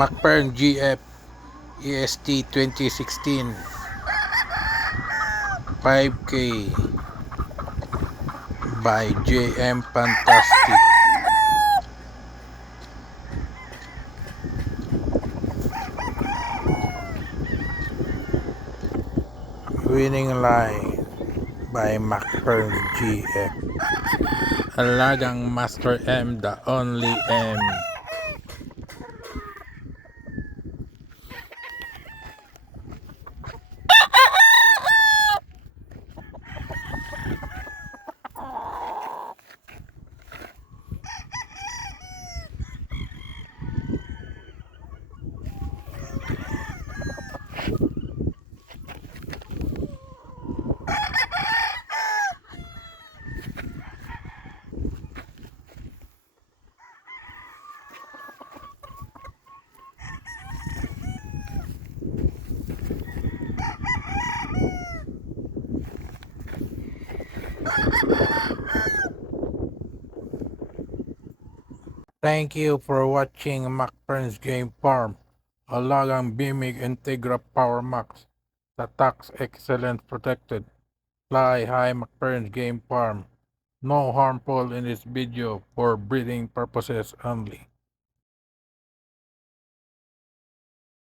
McFern GF EST 2016 5K by JM Fantastic. Winning line by McFern GF. Alagang Master M, the only M. Thank you for watching McFern's Game Farm. Alagang Bimig Integra Power Max. Tatak excellent protected. Fly high McFern's Game Farm. No harmful in this video for breeding purposes only.